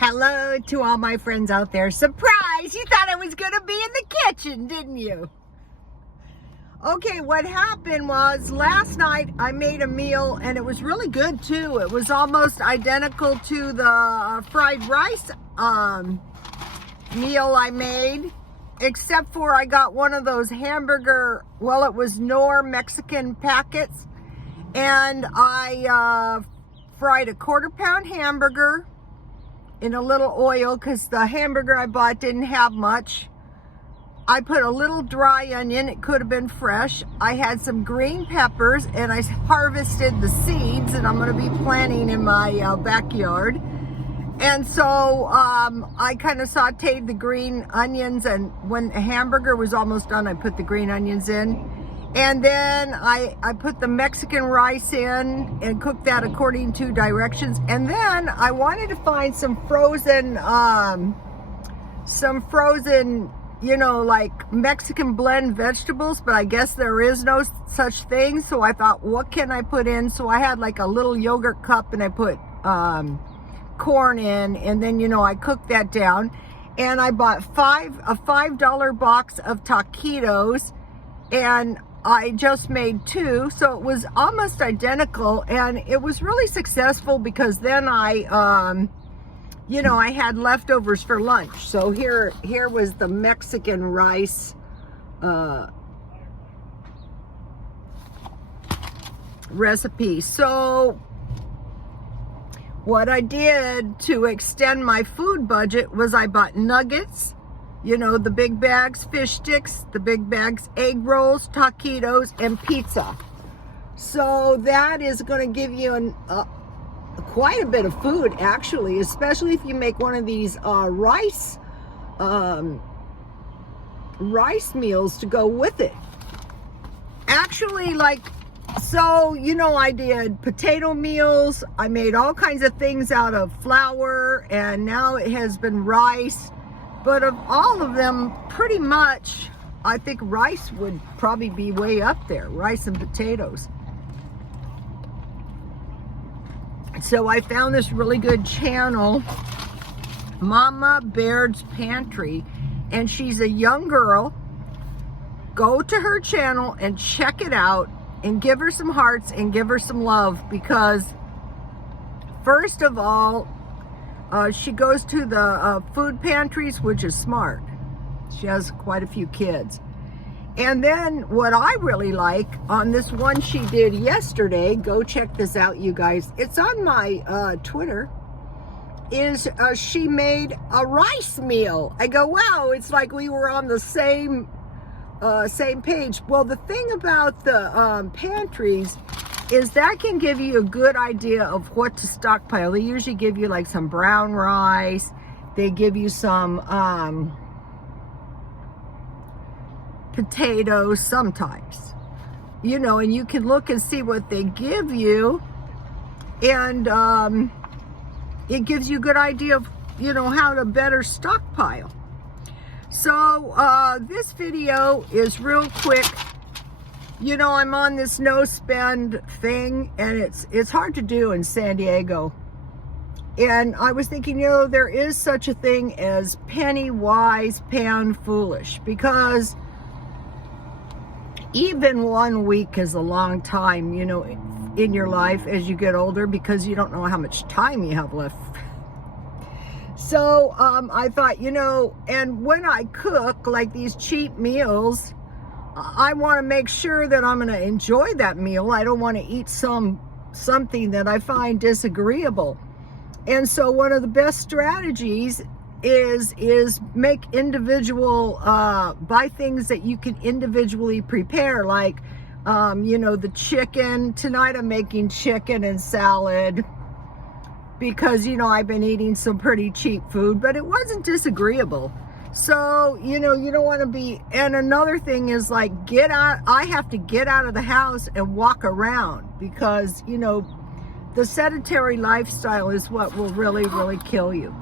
Hello to all my friends out there. Surprise! You thought I was going to be in the kitchen, didn't you? Okay, what happened was last night I made a meal and it was really good too. It was almost identical to the fried rice meal I made, except for I got one of those hamburger, well, it was Knorr Mexican packets, and I fried a 1/4 pound hamburger in a little oil because the hamburger I bought didn't have much. I put a little dry onion, it could have been fresh. I had some green peppers and I harvested the seeds and I'm going to be planting in my backyard. And so I kind of sauteed the green onions, and when the hamburger was almost done, I put the green onions in. And then I put the Mexican rice in and cooked that according to directions. And then I wanted to find some frozen, you know, like Mexican blend vegetables, but I guess there is no such thing. So I thought, what can I put in? So I had like a little yogurt cup and I put corn in, and then, you know, I cooked that down. And I bought a $5 box of taquitos, and I just made 2, so it was almost identical, and it was really successful because then I, you know, I had leftovers for lunch. So here was the Mexican rice recipe. So what I did to extend my food budget was I bought nuggets, you know, the big bags, fish sticks, the big bags, egg rolls, taquitos, and pizza. So that is going to give you quite a bit of food, actually, especially if you make one of these rice meals to go with it. Actually, like, so, you know, I did potato meals. I made all kinds of things out of flour, and now it has been rice. But of all of them, pretty much, I think rice would probably be way up there, rice and potatoes. So I found this really good channel, Mama Baird's Pantry, and she's a young girl. Go to her channel and check it out and give her some hearts and give her some love, because first of all, she goes to the food pantries, which is smart. She has quite a few kids. And then what I really like on this one she did yesterday, go check this out, you guys. It's on my Twitter, is she made a rice meal. I go, wow, it's like we were on the same page. Well, the thing about the pantries is that can give you a good idea of what to stockpile. They usually give you like some brown rice. They give you some potatoes sometimes, you know, and you can look and see what they give you, and it gives you a good idea of, you know, how to better stockpile. So this video is real quick. You know, I'm on this no spend thing, and it's hard to do in San Diego. And I was thinking, you know, there is such a thing as penny wise, pound foolish, because even 1 week is a long time, you know, in your life as you get older, because you don't know how much time you have left. So I thought, you know, and when I cook like these cheap meals, I want to make sure that I'm going to enjoy that meal. I don't want to eat something that I find disagreeable. And so one of the best strategies is make individual, buy things that you can individually prepare, like, you know, the chicken. Tonight I'm making chicken and salad because, you know, I've been eating some pretty cheap food, but it wasn't disagreeable. So, you know, you don't want to be, and another thing is like, get out, I have to get out of the house and walk around, because, you know, the sedentary lifestyle is what will really, really kill you.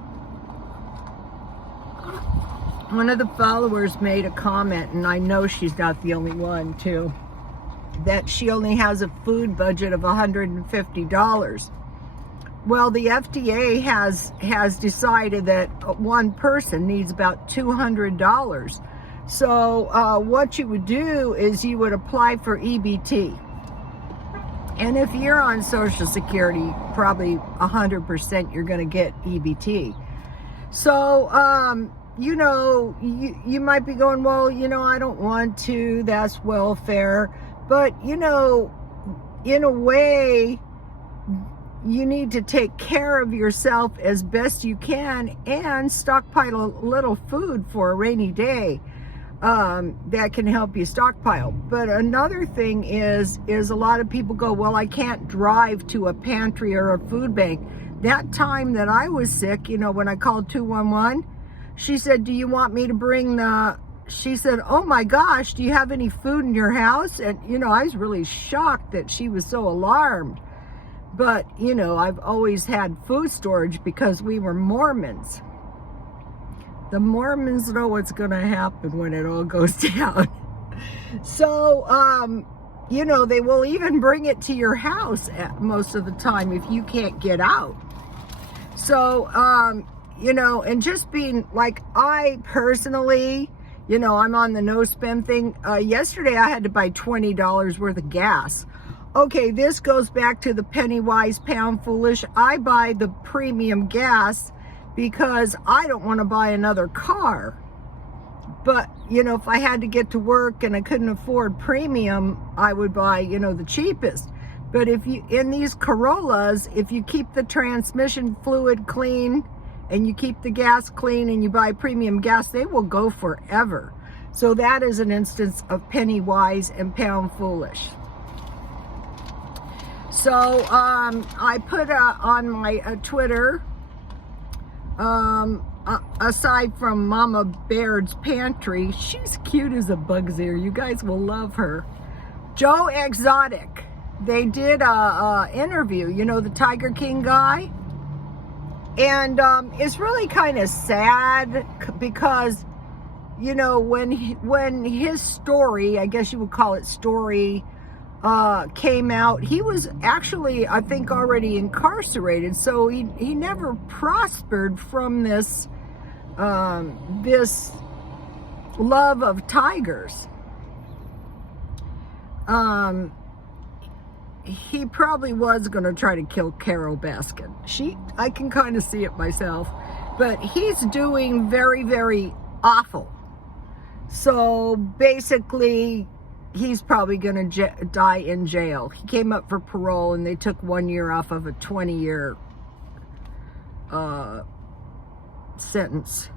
One of the followers made a comment, and I know she's not the only one too, that she only has a food budget of $150. Well, the FDA has decided that one person needs about $200. So what you would do is you would apply for EBT. And if you're on Social Security, probably 100% you're going to get EBT. So, you know, you might be going, well, you know, I don't want to, that's welfare. But, you know, in a way, you need to take care of yourself as best you can and stockpile a little food for a rainy day. That can help you stockpile. But another thing is a lot of people go, well, I can't drive to a pantry or a food bank. That time that I was sick, you know, when I called 211, she said, do you want me to bring she said, oh my gosh, do you have any food in your house? And, you know, I was really shocked that she was so alarmed. But, you know, I've always had food storage because we were Mormons. The Mormons know what's going to happen when it all goes down. So, you know, they will even bring it to your house most of the time if you can't get out. So, you know, and just being like, I personally, you know, I'm on the no spend thing. Yesterday I had to buy $20 worth of gas. Okay, this goes back to the penny wise, pound foolish. I buy the premium gas because I don't want to buy another car. But, you know, if I had to get to work and I couldn't afford premium, I would buy, you know, the cheapest. But if you, in these Corollas, if you keep the transmission fluid clean and you keep the gas clean and you buy premium gas, they will go forever. So that is an instance of penny wise and pound foolish. So I put on my Twitter, aside from Mama Baird's Pantry, she's cute as a bug's ear. You guys will love her. Joe Exotic, they did a interview, you know, the Tiger King guy. And it's really kind of sad because, you know, when his story, I guess you would call it story, came out, he was actually, I think, already incarcerated. So he never prospered from this this love of tigers. He probably was going to try to kill Carol Baskin. I can kind of see it myself, but he's doing very, very awful. So basically, he's probably going to die in jail. He came up for parole and they took 1 year off of a 20-year sentence.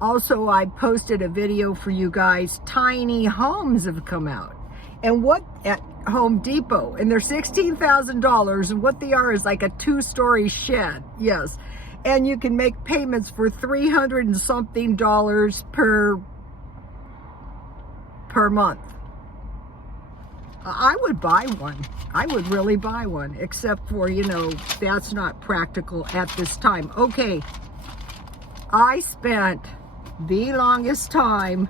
Also, I posted a video for you guys. Tiny homes have come out. And what at Home Depot, and they're $16,000, and what they are is like a 2-story shed. Yes. And you can make payments for $300 and something per month. I would buy one. I would really buy one, except for, you know, that's not practical at this time. Okay, I spent the longest time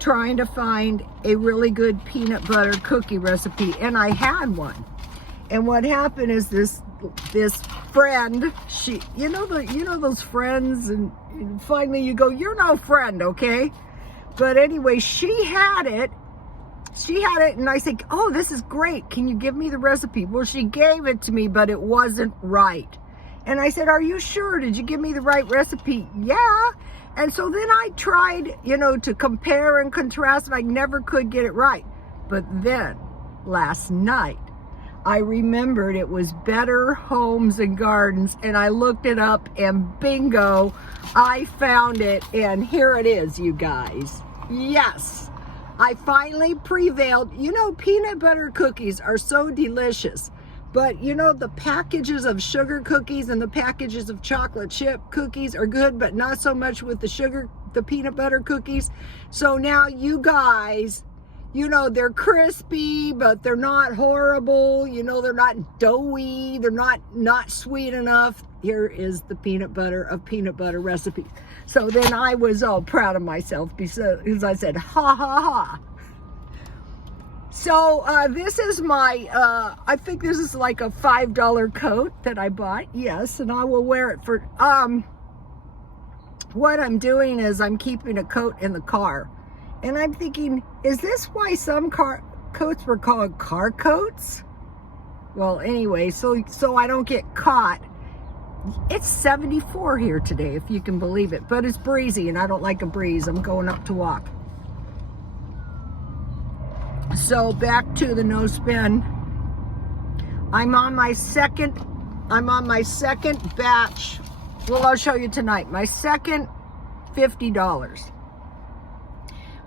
trying to find a really good peanut butter cookie recipe, and I had one. And what happened is this friend, she, you know those friends, and finally you go, you're no friend, okay? But anyway, she had it, and I said, oh, this is great. Can you give me the recipe? Well, she gave it to me, but it wasn't right. And I said, are you sure? Did you give me the right recipe? Yeah. And so then I tried, you know, to compare and contrast, and I never could get it right. But then, last night, I remembered it was Better Homes and Gardens, and I looked it up, and bingo, I found it, and here it is, you guys. Yes, I finally prevailed. You know, peanut butter cookies are so delicious. But, you know, the packages of sugar cookies and the packages of chocolate chip cookies are good, but not so much with the peanut butter cookies. So now you guys, you know, they're crispy, but they're not horrible. You know, they're not doughy. They're not sweet enough. Here is the peanut butter recipe. So then I was all proud of myself because I said, ha, ha, ha. So this is my, I think this is like a $5 coat that I bought. Yes, and I will wear it for, what I'm doing is I'm keeping a coat in the car. And I'm thinking, is this why some coats were called car coats? Well, anyway, so I don't get caught. It's 74 here today, if you can believe it. But it's breezy, and I don't like a breeze. I'm going up to walk. So back to the no spend. I'm on my second batch. Well, I'll show you tonight. My second $50.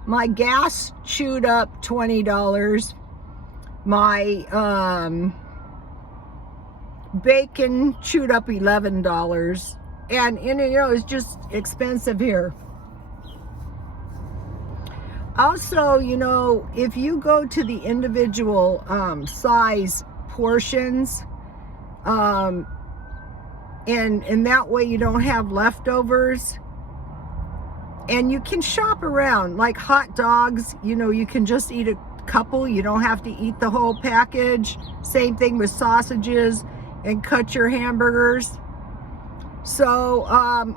My gas chewed up $20. My bacon chewed up $11. And you know, it's just expensive here. Also, you know, if you go to the individual size portions, and that way you don't have leftovers, and you can shop around. Like hot dogs, you know, you can just eat a couple. You don't have to eat the whole package. Same thing with sausages, and cut your hamburgers. So,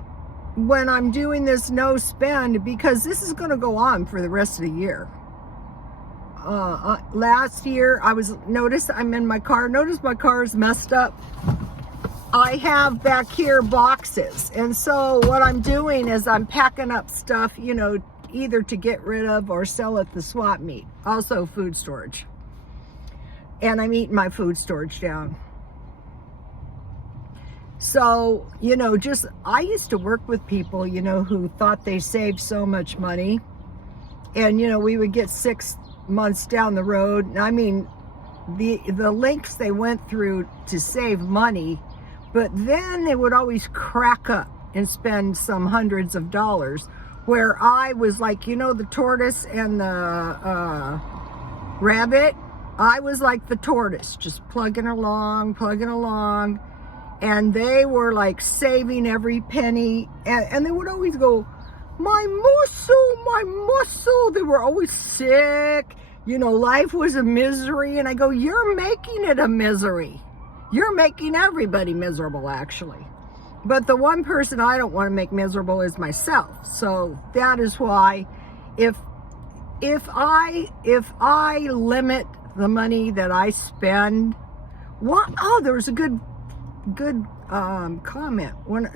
when I'm doing this no spend, because this is going to go on for the rest of the year. Last year, notice I'm in my car. Notice my car is messed up. I have back here boxes. And so what I'm doing is I'm packing up stuff, you know, either to get rid of or sell at the swap meet. Also food storage. And I'm eating my food storage down. So, you know, I used to work with people, you know, who thought they saved so much money. And, you know, we would get 6 months down the road. I mean, the lengths they went through to save money, but then they would always crack up and spend some hundreds of dollars. Where I was like, you know, the tortoise and the rabbit. I was like the tortoise, just plugging along. And they were like saving every penny. And they would always go, my muscle. They were always sick. You know, life was a misery. And I go, you're making it a misery. You're making everybody miserable, actually. But the one person I don't want to make miserable is myself. So that is why if I limit the money that I spend, there was a good comment.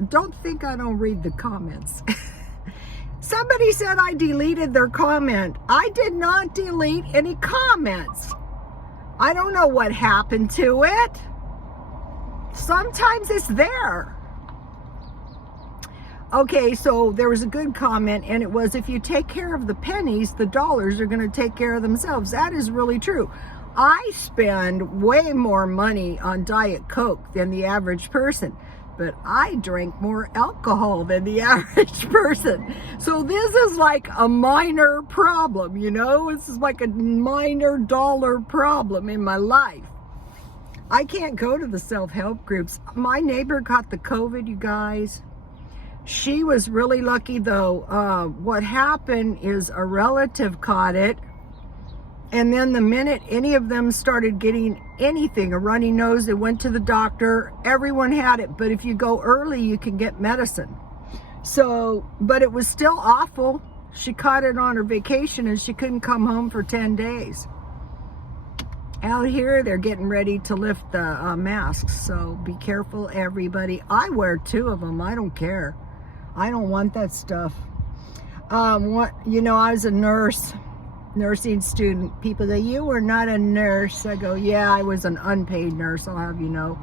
Don't think I don't read the comments. Somebody said I deleted their comment. I did not delete any comments. I don't know what happened to it. Sometimes it's there. Okay, so there was a good comment, and it was, if you take care of the pennies, the dollars are going to take care of themselves. That is really true. I spend way more money on Diet Coke than the average person, but I drink more alcohol than the average person. So this is like a minor problem, you know? This is like a minor dollar problem in my life. I can't go to the self-help groups. My neighbor got the COVID, you guys. She was really lucky, though. What happened is a relative caught it, and then the minute any of them started getting anything, a runny nose, they went to the doctor. Everyone had it, but if you go early, you can get medicine. So, but it was still awful. She caught it on her vacation, and she couldn't come home for 10 days. Out here, they're getting ready to lift the masks, so be careful, everybody. I wear 2 of them. I don't care. I don't want that stuff. You know, I was a nursing student. People say, you were not a nurse. I go, yeah, I was an unpaid nurse, I'll have you know.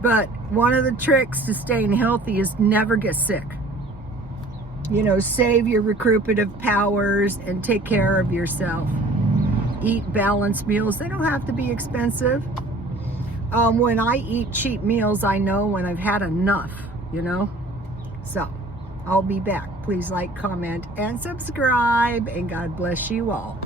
But one of the tricks to staying healthy is never get sick. You know, save your recuperative powers and take care of yourself. Eat balanced meals. They don't have to be expensive. When I eat cheap meals, I know when I've had enough, you know. So, I'll be back. Please like, comment, and subscribe, and God bless you all.